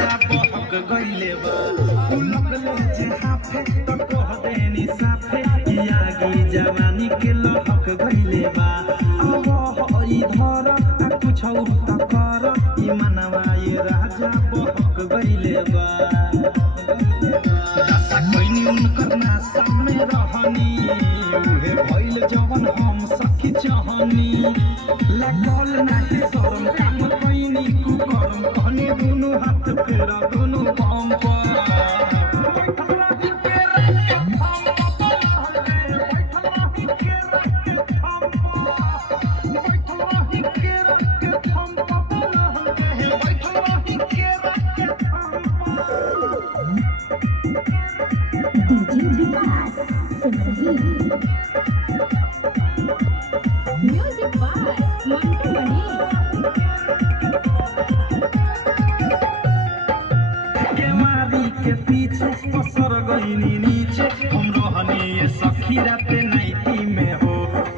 राजा बहक गइले बा उलक ले जे हाफे तो कह देनी साफे यागी जवानी के लहक गइले बा अब हई धर आ कुछ त कर ई मनवा ये राजा बहक गइले बा दशा कोइनी उनकर नासा में रहनी उहे भइल जवन हम सखी चाहनी लागल नाही शरम काम कोइनी कुकरम कहनी दुनु हाथ फेरा दुनु बम पर Music by Mantu Mani. के पीछे पसर गईनी नीचे हम रहनी ये सखी राते नाइटी में हो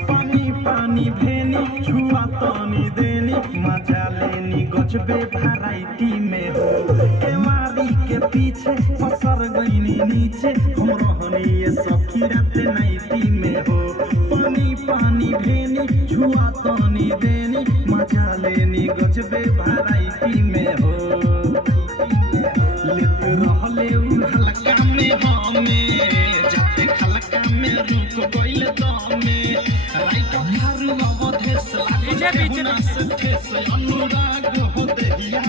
पानी पानी भेनी छुआ तनी देनी मजा लेनी गजबे वैरायटी में हो केवारी के पीछे पसर गईनी नीचे हम रहनी ये सखी राते नाइटी में हो पानी पानी भेनी छुआ तनी देनी मजा लेनी गजबे वैरायटी में हो रहले हल्का में हमें जाते खलका में रुक गइल दमे राइट थारू अवधेश लागे से ठेस अनुराग हो देहिया